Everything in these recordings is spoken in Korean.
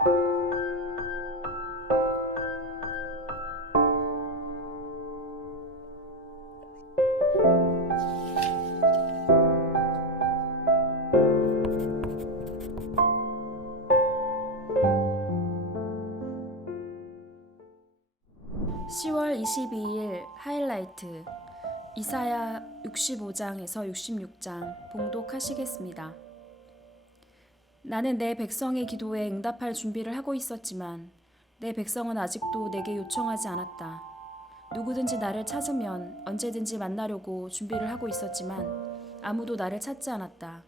(10월 22일) 하이라이트 이사야 65장에서 66장 봉독하시겠습니다. 나는 내 백성의 기도에 응답할 준비를 하고 있었지만 내 백성은 아직도 내게 요청하지 않았다. 누구든지 나를 찾으면 언제든지 만나려고 준비를 하고 있었지만 아무도 나를 찾지 않았다.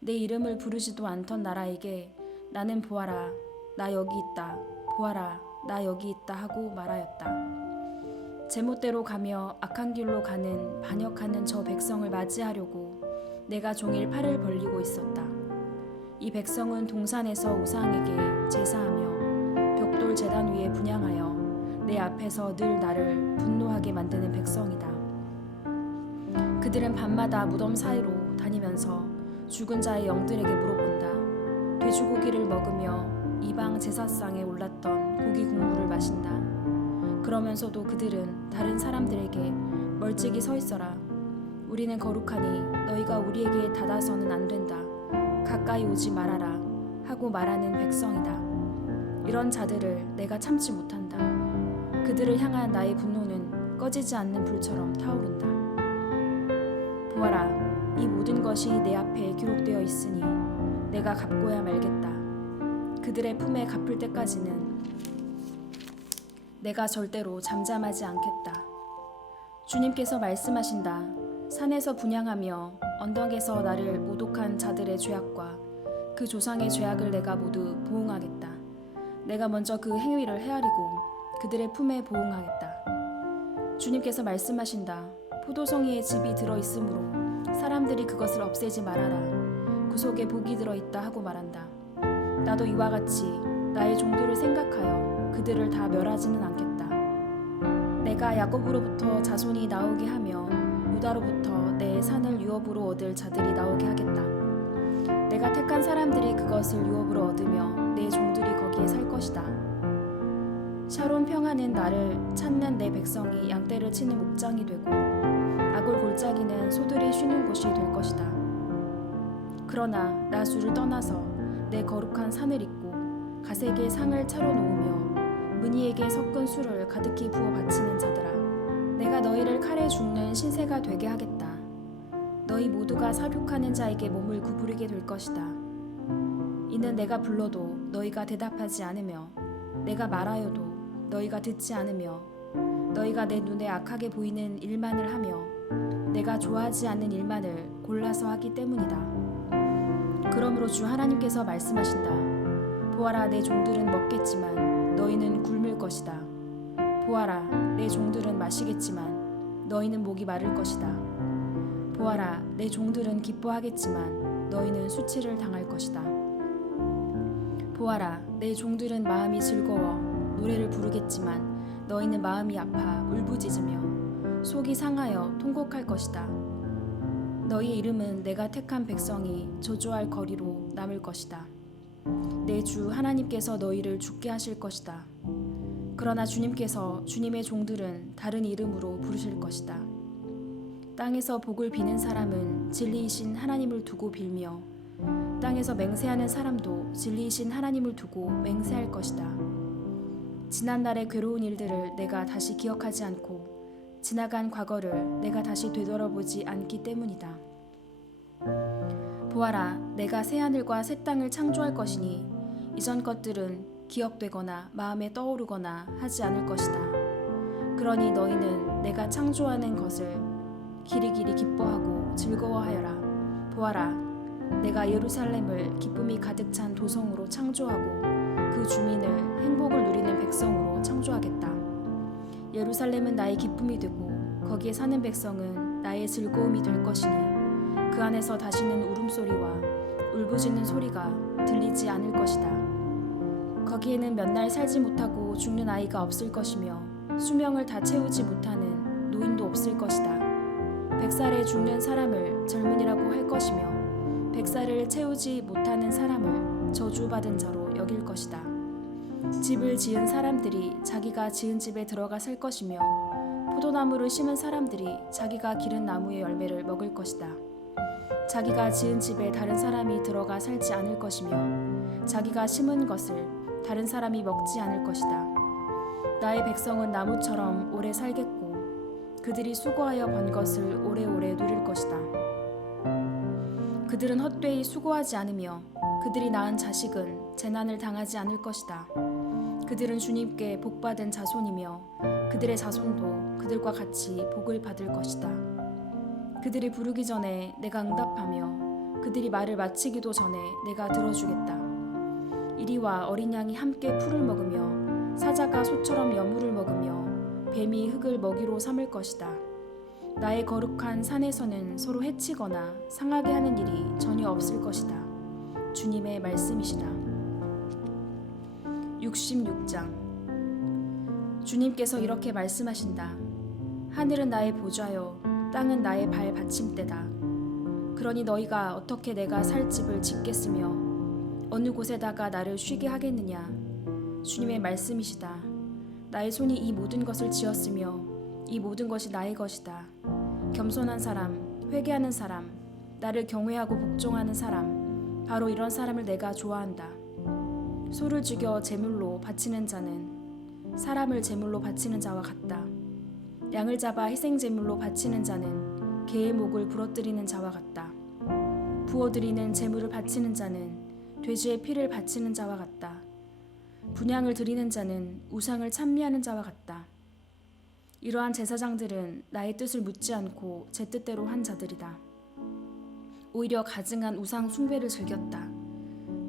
내 이름을 부르지도 않던 나라에게 나는 보아라, 나 여기 있다. 보아라, 나 여기 있다 하고 말하였다. 제멋대로 가며 악한 길로 가는 반역하는 저 백성을 맞이하려고 내가 종일 팔을 벌리고 있었다. 이 백성은 동산에서 우상에게 제사하며 벽돌 제단 위에 분향하여 내 앞에서 늘 나를 분노하게 만드는 백성이다. 그들은 밤마다 무덤 사이로 다니면서 죽은 자의 영들에게 물어본다. 돼지고기를 먹으며 이방 제사상에 올랐던 고기 국물을 마신다. 그러면서도 그들은 다른 사람들에게 멀찍이 서 있어라. 우리는 거룩하니 너희가 우리에게 닫아서는 안 된다. 가까이 오지 말아라 하고 말하는 백성이다. 이런 자들을 내가 참지 못한다. 그들을 향한 나의 분노는 꺼지지 않는 불처럼 타오른다. 보아라, 이 모든 것이 내 앞에 기록되어 있으니 내가 갚고야 말겠다. 그들의 품에 갚을 때까지는 내가 절대로 잠잠하지 않겠다. 주님께서 말씀하신다. 산에서 분향하며 언덕에서 나를 모독한 자들의 죄악과 그 조상의 죄악을 내가 모두 보응하겠다. 내가 먼저 그 행위를 헤아리고 그들의 품에 보응하겠다. 주님께서 말씀하신다. 포도송이에 즙이 들어있으므로 사람들이 그것을 없애지 말아라. 그 속에 복이 들어있다 하고 말한다. 나도 이와 같이 나의 종들을 생각하여 그들을 다 멸하지는 않겠다. 내가 야곱으로부터 자손이 나오게 하며 유다로부터 내 산을 유업으로 얻을 자들이 나오게 하겠다. 내가 택한 사람들이 그것을 유업으로 얻으며 내 종들이 거기에 살 것이다. 샤론 평화는 나를 찾는 내 백성이 양떼를 치는 목장이 되고 아골 골짜기는 소들이 쉬는 곳이 될 것이다. 그러나 나 주를 떠나서 내 거룩한 산을 잇고 가색의 상을 차려놓으며 문희에게 섞은 술을 가득히 부어 바치는 자들아, 내가 너희를 칼에 죽는 신세가 되게 하겠다. 너희 모두가 사륙하는 자에게 몸을 구부리게 될 것이다. 이는 내가 불러도 너희가 대답하지 않으며 내가 말하여도 너희가 듣지 않으며 너희가 내 눈에 악하게 보이는 일만을 하며 내가 좋아하지 않는 일만을 골라서 하기 때문이다. 그러므로 주 하나님께서 말씀하신다. 보아라, 내 종들은 먹겠지만 너희는 굶을 것이다. 보아라, 내 종들은 마시겠지만 너희는 목이 마를 것이다. 보아라, 내 종들은 기뻐하겠지만 너희는 수치를 당할 것이다. 보아라, 내 종들은 마음이 즐거워 노래를 부르겠지만 너희는 마음이 아파 울부짖으며 속이 상하여 통곡할 것이다. 너희 이름은 내가 택한 백성이 저주할 거리로 남을 것이다. 내 주 하나님께서 너희를 죽게 하실 것이다. 그러나 주님께서 주님의 종들은 다른 이름으로 부르실 것이다. 땅에서 복을 비는 사람은 진리이신 하나님을 두고 빌며 땅에서 맹세하는 사람도 진리이신 하나님을 두고 맹세할 것이다. 지난날의 괴로운 일들을 내가 다시 기억하지 않고 지나간 과거를 내가 다시 되돌아보지 않기 때문이다. 보아라, 내가 새하늘과 새 땅을 창조할 것이니 이전 것들은 기억되거나 마음에 떠오르거나 하지 않을 것이다. 그러니 너희는 내가 창조하는 것을 길이길이 기뻐하고 즐거워하여라. 보아라, 내가 예루살렘을 기쁨이 가득 찬 도성으로 창조하고 그 주민을 행복을 누리는 백성으로 창조하겠다. 예루살렘은 나의 기쁨이 되고 거기에 사는 백성은 나의 즐거움이 될 것이니 그 안에서 다시는 울음소리와 울부짖는 소리가 들리지 않을 것이다. 거기에는 몇 날 살지 못하고 죽는 아이가 없을 것이며 수명을 다 채우지 못하는 노인도 없을 것이다. 100살에 죽는 사람을 젊은이라고 할 것이며 100살을 채우지 못하는 사람을 저주받은 자로 여길 것이다. 집을 지은 사람들이 자기가 지은 집에 들어가 살 것이며 포도나무를 심은 사람들이 자기가 기른 나무의 열매를 먹을 것이다. 자기가 지은 집에 다른 사람이 들어가 살지 않을 것이며 자기가 심은 것을 다른 사람이 먹지 않을 것이다. 나의 백성은 나무처럼 오래 살겠고 그들이 수고하여 번 것을 오래오래 누릴 것이다. 그들은 헛되이 수고하지 않으며 그들이 낳은 자식은 재난을 당하지 않을 것이다. 그들은 주님께 복받은 자손이며 그들의 자손도 그들과 같이 복을 받을 것이다. 그들이 부르기 전에 내가 응답하며 그들이 말을 마치기도 전에 내가 들어주겠다. 이리와 어린 양이 함께 풀을 먹으며 사자가 소처럼 여물을 먹으며 뱀이 흙을 먹이로 삼을 것이다. 나의 거룩한 산에서는 서로 해치거나 상하게 하는 일이 전혀 없을 것이다. 주님의 말씀이시다. 66장. 주님께서 이렇게 말씀하신다. 하늘은 나의 보좌요 땅은 나의 발 받침대다. 그러니 너희가 어떻게 내가 살 집을 짓겠으며 어느 곳에다가 나를 쉬게 하겠느냐. 주님의 말씀이시다. 나의 손이 이 모든 것을 지었으며 이 모든 것이 나의 것이다. 겸손한 사람, 회개하는 사람, 나를 경외하고 복종하는 사람, 바로 이런 사람을 내가 좋아한다. 소를 죽여 제물로 바치는 자는 사람을 제물로 바치는 자와 같다. 양을 잡아 희생 제물로 바치는 자는 개의 목을 부러뜨리는 자와 같다. 부어드리는 제물을 바치는 자는 돼지의 피를 바치는 자와 같다. 분향을 드리는 자는 우상을 찬미하는 자와 같다. 이러한 제사장들은 나의 뜻을 묻지 않고 제 뜻대로 한 자들이다. 오히려 가증한 우상 숭배를 즐겼다.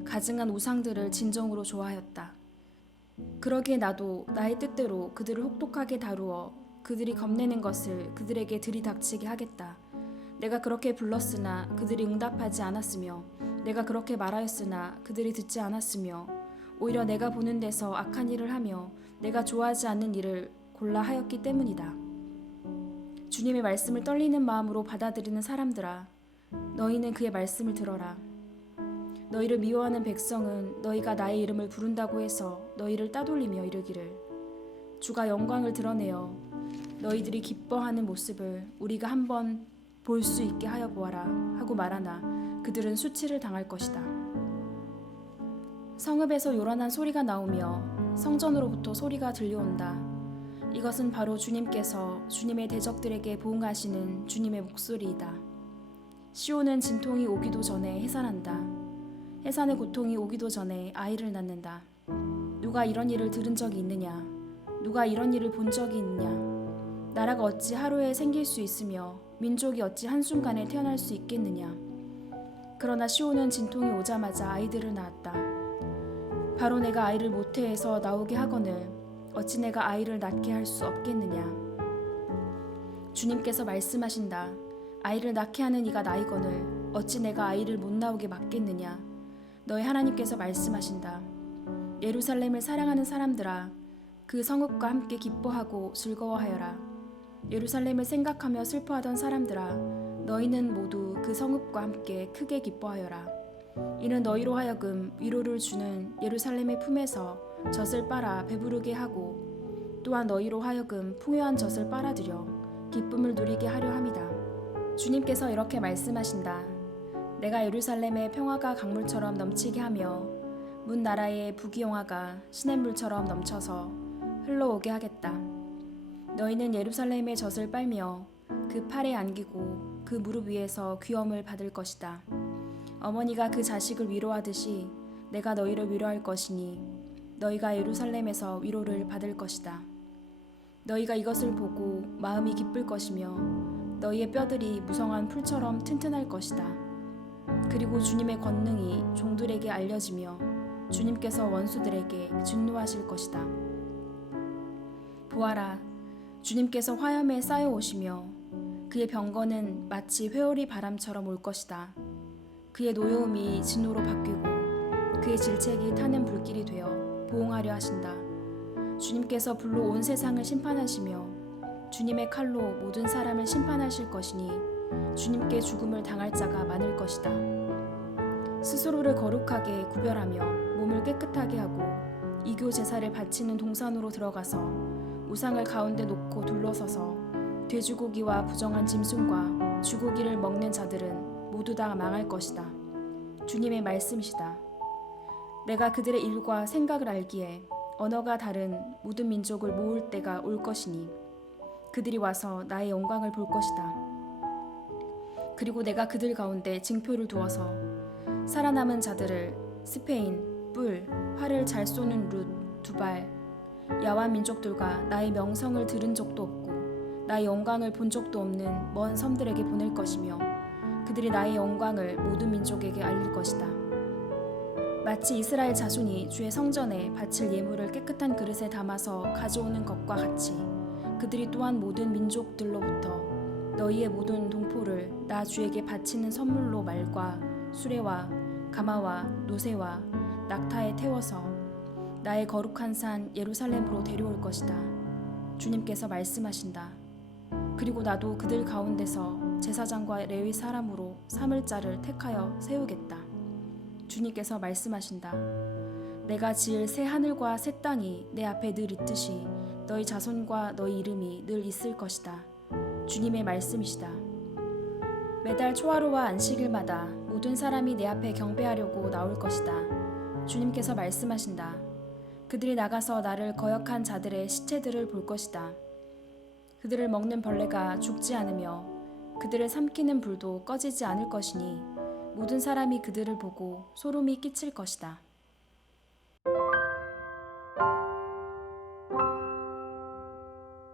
가증한 우상들을 진정으로 좋아하였다. 그러기에 나도 나의 뜻대로 그들을 혹독하게 다루어 그들이 겁내는 것을 그들에게 들이닥치게 하겠다. 내가 그렇게 불렀으나 그들이 응답하지 않았으며 내가 그렇게 말하였으나 그들이 듣지 않았으며 오히려 내가 보는 데서 악한 일을 하며 내가 좋아하지 않는 일을 골라 하였기 때문이다. 주님의 말씀을 떨리는 마음으로 받아들이는 사람들아, 너희는 그의 말씀을 들어라. 너희를 미워하는 백성은 너희가 나의 이름을 부른다고 해서 너희를 따돌리며 이르기를 주가 영광을 드러내어 너희들이 기뻐하는 모습을 우리가 한번 볼 수 있게 하여 보아라 하고 말하나 그들은 수치를 당할 것이다. 성읍에서 요란한 소리가 나오며 성전으로부터 소리가 들려온다. 이것은 바로 주님께서 주님의 대적들에게 보응하시는 주님의 목소리이다. 시온은 진통이 오기도 전에 해산한다. 해산의 고통이 오기도 전에 아이를 낳는다. 누가 이런 일을 들은 적이 있느냐? 누가 이런 일을 본 적이 있느냐? 나라가 어찌 하루에 생길 수 있으며 민족이 어찌 한순간에 태어날 수 있겠느냐? 그러나 시온은 진통이 오자마자 아이들을 낳았다. 바로 내가 아이를 모태에서 나오게 하거늘 어찌 내가 아이를 낳게 할 수 없겠느냐? 주님께서 말씀하신다. 아이를 낳게 하는 이가 나이거늘 어찌 내가 아이를 못 나오게 막겠느냐? 너희 하나님께서 말씀하신다. 예루살렘을 사랑하는 사람들아, 그 성읍과 함께 기뻐하고 즐거워하여라. 예루살렘을 생각하며 슬퍼하던 사람들아, 너희는 모두 그 성읍과 함께 크게 기뻐하여라. 이는 너희로 하여금 위로를 주는 예루살렘의 품에서 젖을 빨아 배부르게 하고 또한 너희로 하여금 풍요한 젖을 빨아들여 기쁨을 누리게 하려 함이다. 주님께서 이렇게 말씀하신다. 내가 예루살렘의 평화가 강물처럼 넘치게 하며 문 나라의 부귀영화가 시냇물처럼 넘쳐서 흘러오게 하겠다. 너희는 예루살렘의 젖을 빨며 그 팔에 안기고 그 무릎 위에서 귀염을 받을 것이다. 어머니가 그 자식을 위로하듯이 내가 너희를 위로할 것이니 너희가 예루살렘에서 위로를 받을 것이다. 너희가 이것을 보고 마음이 기쁠 것이며 너희의 뼈들이 무성한 풀처럼 튼튼할 것이다. 그리고 주님의 권능이 종들에게 알려지며 주님께서 원수들에게 진노하실 것이다. 보아라, 주님께서 화염에 쌓여 오시며 그의 병거는 마치 회오리 바람처럼 올 것이다. 그의 노여움이 진노로 바뀌고 그의 질책이 타는 불길이 되어 보응하려 하신다. 주님께서 불로 온 세상을 심판하시며 주님의 칼로 모든 사람을 심판하실 것이니 주님께 죽음을 당할 자가 많을 것이다. 스스로를 거룩하게 구별하며 몸을 깨끗하게 하고 이교 제사를 바치는 동산으로 들어가서 우상을 가운데 놓고 둘러서서 돼지고기와 부정한 짐승과 쥐고기를 먹는 자들은 모두 다 망할 것이다. 주님의 말씀이시다. 내가 그들의 일과 생각을 알기에 언어가 다른 모든 민족을 모을 때가 올 것이니 그들이 와서 나의 영광을 볼 것이다. 그리고 내가 그들 가운데 징표를 두어서 살아남은 자들을 스페인, 뿔, 활을 잘 쏘는 룻, 두발, 야완 민족들과 나의 명성을 들은 적도 없고 나의 영광을 본 적도 없는 먼 섬들에게 보낼 것이며 그들이 나의 영광을 모든 민족에게 알릴 것이다. 마치 이스라엘 자손이 주의 성전에 바칠 예물을 깨끗한 그릇에 담아서 가져오는 것과 같이 그들이 또한 모든 민족들로부터 너희의 모든 동포를 나 주에게 바치는 선물로 말과 수레와 가마와 노새와 낙타에 태워서 나의 거룩한 산 예루살렘으로 데려올 것이다. 주님께서 말씀하신다. 그리고 나도 그들 가운데서 제사장과 레위 사람으로 삼을 자를 택하여 세우겠다. 주님께서 말씀하신다. 내가 지을 새 하늘과 새 땅이 내 앞에 늘 있듯이 너희 자손과 너희 이름이 늘 있을 것이다. 주님의 말씀이시다. 매달 초하루와 안식일마다 모든 사람이 내 앞에 경배하려고 나올 것이다. 주님께서 말씀하신다. 그들이 나가서 나를 거역한 자들의 시체들을 볼 것이다. 그들을 먹는 벌레가 죽지 않으며 그들을 삼키는 불도 꺼지지 않을 것이니 모든 사람이 그들을 보고 소름이 끼칠 것이다.